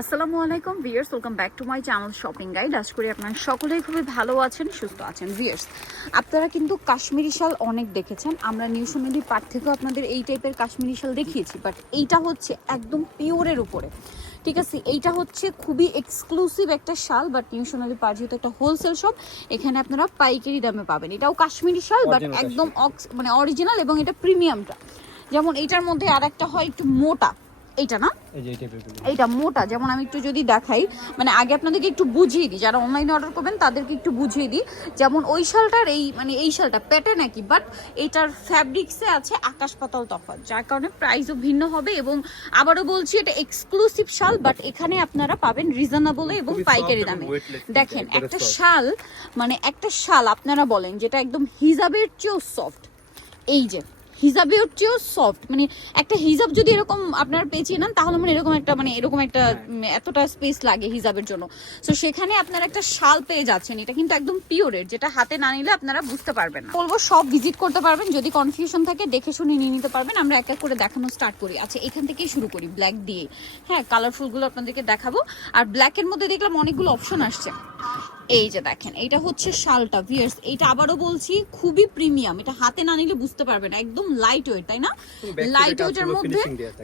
আসসালামু আলাইকুম viewers welcome back to my channel shopping guide আশা করি আপনারা সকলেই খুবই ভালো আছেন সুস্থ আছেন ভিয়ার্স আপনারা কিন্তু কাশ্মীরি শাল অনেক দেখেছেন। আমরা নিউ সোনালি পাট থেকেও আপনাদের এই টাইপের কাশ্মীরি শাল দেখিয়েছি বাট এইটা হচ্ছে একদম পিওরের উপরে। ঠিক আছে এইটা হচ্ছে খুবই এক্সক্লুসিভ একটা শাল বাট নিউ সোনালি পাট যেহেতু একটা হোলসেল শপ এখানে আপনারা পাইকারি দামে পাবেন। এটাও কাশ্মীরি শাল বাট একদম অক্স- মানে অরিজিনাল এবং এটা প্রিমিয়ামটা যেমন এইটার মধ্যে আর একটা হয় একটু মোটা। এইটা না? এইটা মোটা যেমন আমি একটু যদি দেখাই মানে আগে আপনাদেরকে একটু বুঝিয়ে দিই যারা অনলাইনে অর্ডার করবেন তাদেরকে একটু বুঝিয়ে দিই। যেমন ওই শালটার এই মানে এই শালটা প্যাটার্ন একই বাট এইটার ফ্যাব্রিক্সে আছে আকাশ পাতাল তফাৎ যার কারণে প্রাইসও ভিন্ন হবে এবং আবারও বলছি এটা এক্সক্লুসিভ শাল বাট এখানে আপনারা পাবেন রিজনেবলে এবং পাইকারি দামে। দেখেন একটা শাল মানে একটা শাল আপনারা বলেন যেটা একদম হিজাবের চেয়েও সফট এই যে হিজাবের চেয়েও সফট মানে একটা হিজাব যদি এরকম আপনারা পেঁচিয়ে নেন তাহলে মানে এরকম একটা মানে এরকম একটা এতটা স্পেস লাগে হিজাবের জন্য। তো সেখানে আপনারা একটা শাল পেয়ে যাচ্ছেন এটা কিন্তু একদম পিওরের যেটা হাতে না নিলে আপনারা বুঝতে পারবেন না। বলব সব ভিজিট করতে পারবেন যদি কনফিউশন থাকে দেখে শুনে নিয়ে নিতে পারবেন। আমরা এক এক করে দেখানো স্টার্ট করি। আচ্ছা এখান থেকেই শুরু করি ব্ল্যাক দিয়ে। হ্যাঁ কালারফুলগুলো আপনাদেরকে দেখাবো। আর ব্ল্যাকের মধ্যে দেখলাম অনেকগুলো অপশন আসছে। এই যে দেখেন এটা হচ্ছে শালটা ভিয়ার্স এটা আবারও বলছি খুবই প্রিমিয়াম এটা হাতে না নিলে বুঝতে পারবে না একদম লাইট ওয়েট তাই না? লাইট ওয়েটের মধ্যে।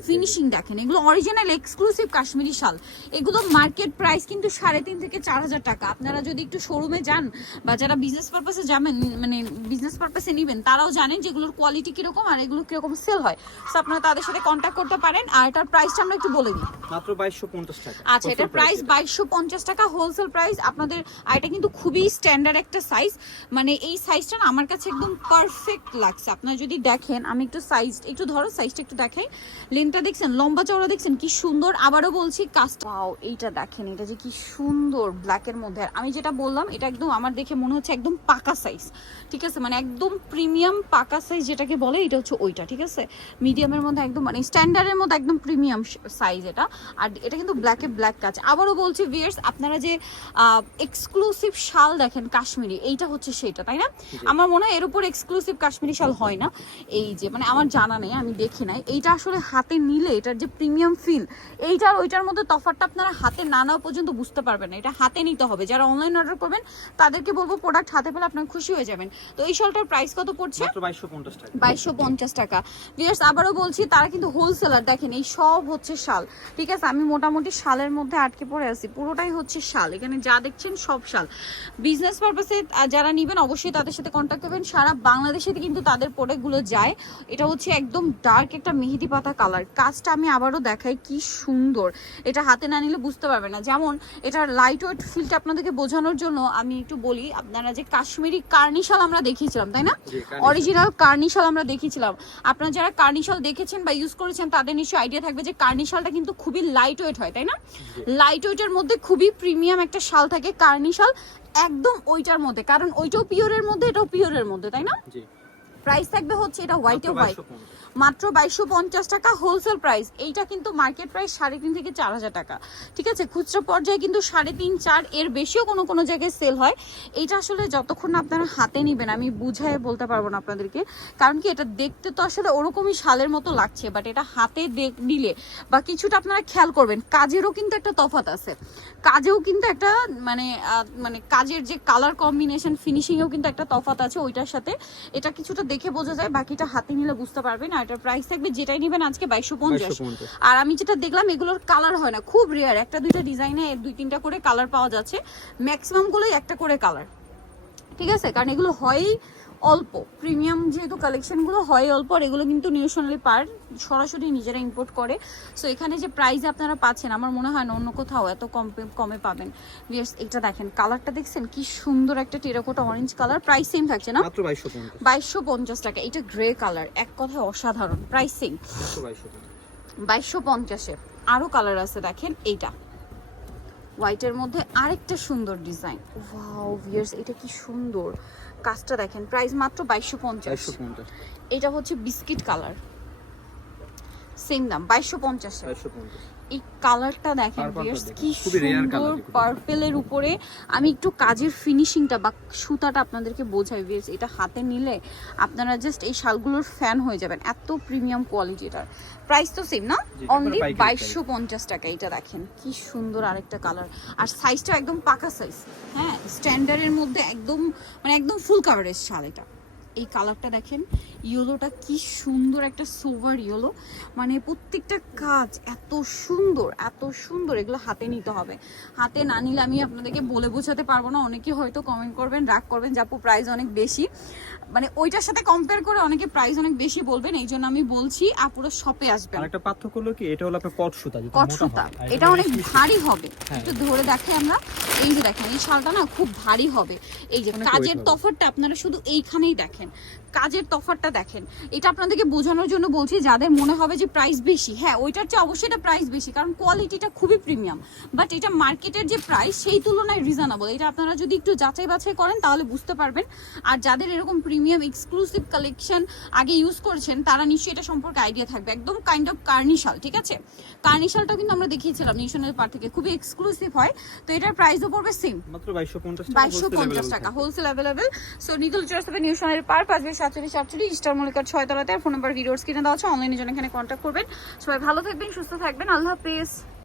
ফিনিশিং দেখেন এগুলো অরিজিনাল এক্সক্লুসিভ কাশ্মীরি শাল। এগুলো মার্কেট প্রাইস কিন্তু সাড়ে তিন থেকে চার হাজার টাকা। আপনারা যদি একটু শোরুমে যান বা যারা বিজনেস পারপাসে যাবেন মানে বিজনেস পারপাসে নিবেন তারাও জানেন যে এগুলোর কোয়ালিটি কীরকম আর এগুলো কীরকম সেল হয়। তো আপনারা তাদের সাথে কন্ট্যাক্ট করতে পারেন। আর এটার প্রাইসটা আমরা একটু বলে দিই। মাত্র 2250 টাকা। আচ্ছা এটার প্রাইস বাইশশো পঞ্চাশ টাকা হোলসেল প্রাইস আপনাদের আর এটা কিন্তু খুবই স্ট্যান্ডার্ড একটা সাইজ মানে এই সাইজটা না আমার কাছে একদম পারফেক্ট লাগছে। আপনারা যদি দেখেন, আমি একটু সাইজ একটু ধরো সাইজটা একটু দেখাই। লেনটা দেখছেন, লম্বা চওড়া দেখছেন, কি সুন্দর। আবারও বলছি কাস্ট পাও এইটা দেখেন, এটা যে কি সুন্দর ব্ল্যাকের মধ্যে। আর আমি যেটা বললাম, এটা একদম আমার দেখে মনে হচ্ছে একদম পাকা সাইজ ঠিক আছে? মানে একদম প্রিমিয়াম পাকা সাইজ যেটাকে বলে, এটা হচ্ছে ওইটা, ঠিক আছে? মিডিয়ামের মধ্যে একদম মানে স্ট্যান্ডার্ডের মধ্যে একদম প্রিমিয়াম সাইজ এটা। আর এটা কিন্তু ব্ল্যাকে ব্ল্যাক কাজ। আবারও বলছি ভিয়ার্স আপনারা যে এক্সক্লুসিভ শাল দেখেন কাশ্মীরি এইটা হচ্ছে সেটা তাই না? আমার মনে হয় এর উপর এক্সক্লুসিভ কাশ্মীরি শাল হয় না। এই যে মানে আমার জানা নেই আমি দেখি নাই। এইটা আসলে হাতে নিলে এটার যে প্রিমিয়াম ফিল এইটার ওইটার মধ্যে তফাৎটা আপনারা হাতে না নেওয়া পর্যন্ত বুঝতে পারবেন না। এটা হাতে নিতে হবে। যারা অনলাইন অর্ডার করবেন তাদেরকে বলব প্রোডাক্ট হাতে পেলে আপনারা খুশি হয়ে যাবেন। তো এই শালটার প্রাইস কত পড়ছে? মাত্র 2250 টাকা। বাইশশো পঞ্চাশ টাকা। ভিউয়ার্স আবারও বলছি তারা কিন্তু হোলসেলার দেখেন এই সব হচ্ছে শাল। ঠিক আছে আমি মোটামুটি শালের মধ্যে আটকে পড়ে আছি পুরোটাই হচ্ছে শাল। এখানে যা দেখছেন সব শাল বিজনেস পারপাসে যারা নেবেন অবশ্যই তাদের সাথে কন্ট্যাক্ট করবেন। সারা বাংলাদেশে কিন্তু তাদের প্রোডাক্টগুলো যায়। এটা হচ্ছে একদম ডার্ক একটা মেহেদি পাতা কালার কাজটা আমি আবারও দেখাই কি সুন্দর। এটা হাতে না নিলে বুঝতে পারবেন না। যেমন এটার লাইট ওয়েট ফিলটা আপনাদেরকে বোঝানোর জন্য আমি একটু বলি আপনারা যে কাশ্মীরি কার্নিশাল আমরা দেখিয়েছিলাম তাই না? অরিজিনাল কার্নিশাল আমরা দেখিয়েছিলাম আপনারা যারা কার্নিশাল দেখেছেন বা ইউজ করেছেন তাদের নিশ্চয়ই আইডিয়া থাকবে যে কার্নিশালটা কিন্তু খুবই লাইট ওয়েট হয় তাই না? লাইট ওয়েটের মধ্যে খুবই প্রিমিয়াম একটা শাল থাকে কার্নিশাল একদম ওইটার মধ্যে। কারণ ওইটাও পিওরের মধ্যে এটাও পিওরের মধ্যে তাই না? প্রাইস থাকবে হচ্ছে এটা হোয়াইটে হোয়াইট মাত্র বাইশশো পঞ্চাশ টাকা হোলসেল প্রাইস এইটা কিন্তু মার্কেট প্রাইস সাড়ে তিন থেকে চার হাজার টাকা। ঠিক আছে? খুচরা পর্যায়ে কিন্তু সাড়ে তিন চার এর বেশিও কোনো কোনো জায়গায় সেল হয়। এইটা আসলে যতক্ষণ না আপনারা হাতে নিবেন আমি বুঝায় বলতে পারব না আপনাদেরকে। কারণ কি এটা দেখতে তো আসলে ওরকমই শালের মতো লাগছে বাট এটা হাতে নিলে বা কিছুটা আপনারা খেয়াল করবেন কাজেরও কিন্তু একটা তফাৎ আছে। কাজেও কিন্তু একটা মানে মানে কাজের যে কালার কম্বিনেশন ফিনিশিংয়েও কিন্তু একটা তফাৎ আছে ওইটার সাথে। এটা কিছুটা দেখে বোঝা যায় বাকিটা হাতে নিলে বুঝতে পারবেন আর এটার প্রাইস থাকবে যেটাই নেবেন আজকে বাইশশো পঞ্চাশ। আর আমি যেটা দেখলাম এগুলোর কালার হয় না খুব রেয়ার একটা দুইটা ডিজাইনে দুই তিনটা করে কালার পাওয়া যাচ্ছে ম্যাক্সিমাম গুলোই একটা করে কালার ঠিক আছে? কারণ এগুলো হয়ই অল্প। প্রিমিয়াম যেহেতু কালেকশনগুলো হয় অল্প আর এগুলো কিন্তু নিউ সোনালি পার সরাসরি নিজেরা ইম্পোর্ট করে। সো এখানে যে প্রাইস আপনারা পাচ্ছেন আমার মনে হয় না অন্য কোথাও এত কম কমে পাবেন। এটা দেখেন কালারটা দেখছেন? কি সুন্দর একটা terracotta orange colour price same থাকছে না? মাত্র 2250 বাইশশো পঞ্চাশ টাকা। এটা গ্রে কালার এক কথায় অসাধারণ। প্রাইস সেম মাত্র 2250 বাইশশো পঞ্চাশে আরও কালার আছে দেখেন এইটা। হোয়াইটের মধ্যে আরেকটা সুন্দর ডিজাইন ওয়াও ভিয়ার্স এটা কি সুন্দর। কাজটা দেখেন প্রাইস মাত্র বাইশশো পঞ্চাশ। এটা হচ্ছে বিস্কিট কালার। সেম দাম বাইশশো পঞ্চাশে 2250 এই কালারটা দেখেন ভিউয়ার্স কি সুন্দর পার্পেলের উপরে আমি একটু কাজের ফিনিশিংটা বা সুতাটা আপনাদেরকে বোঝাই ভিউয়ার্স এটা হাতে নিলে আপনারা জাস্ট এই শালগুলোর ফ্যান হয়ে যাবেন এত প্রিমিয়াম কোয়ালিটি এটার। প্রাইস তো সেম না? অনলি একেবারে পাইকারি বাইশশো পঞ্চাশ টাকা এটা দেখেন কি সুন্দর আরেকটা কালার আর সাইজটা একদম পাকা সাইজ হ্যাঁ স্ট্যান্ডার্ডের মধ্যে একদম মানে একদম ফুল কাভারেজ শাল এটা। এই কালারটা দেখেন। ইয়েলোটা কি সুন্দর একটা সোভার ইয়েলো। মানে প্রত্যেকটা কাজ এত সুন্দর এত সুন্দর। এগুলো হাতে নিতে হবে। হাতে না নিলে আমি আপনাদেরকে বলে বোঝাতে পারব না। অনেকে হয়তো কমেন্ট করবেন, রাগ করবেন যাপু প্রাইস অনেক বেশি। মানে ওইটার সাথে কম্পেয়ার করে অনেকে প্রাইস অনেক বেশি বলবেন এই জন্য আমি বলছি আপুরো শপে আসবেন। আর একটা পার্থক্য হলো কি এটা হলো আপনার কট সুতা যেটা কট সুতা। এটা অনেক ভারী হবে। হ্যাঁ। একটু ধরে দেখে আমরা। এই যে দেখেন এই শালটা না খুব ভারী হবে। এই যে কাজের। তফাৎটা আপনারা শুধু এইখানেই দেখেন। কাজের তফাৎটা দেখেন। এটা আপনাদেরকে বোঝানোর জন্য বলছি যাদের মনে হবে যে প্রাইস বেশি হ্যাঁ ওইটার চেয়ে অবশ্যই এটা প্রাইস বেশি কারণ কোয়ালিটিটা খুবই প্রিমিয়াম বাট এটা মার্কেটের যে প্রাইস সেই তুলনায় রিজনেবল এটা আপনারা যদি একটু যাচাই বাছাই করেন তাহলে বুঝতে পারবেন। আর যাদের এরকম প্রিমিয়াম এক্সক্লুসিভ কালেকশন আগে ইউজ করছেন তারা নিশ্চয়ই এটা সম্পর্কে আইডিয়া থাকবে। একদম কাইন্ড অফ কার্নিশাল ঠিক আছে? কার্নিশালটা কিন্তু আমরা দেখিয়েছিলাম নিউশনের পার থেকে। খুবই এক্সক্লুসিভ হয়। তো এটার প্রাইসও পড়বে সেম মাত্র বাইশশো পঞ্চাশ টাকা হোলসেল অ্যাভেলেবেল সো নিদুল চলে আসবে নিউ সোনার পার পাঁচ বাই সাতচল্লিশ সাতচল্লিশ স্টার মলিকার ছয় তলাতে ফোন নাম্বার ভিডিওস কিনে দেওয়া আছে অনলাইনে জন্য এখানে কন্ট্যাক্ট করবেন। সবাই ভালো থাকবেন সুস্থ থাকবেন। আল্লাহ হাফিজ।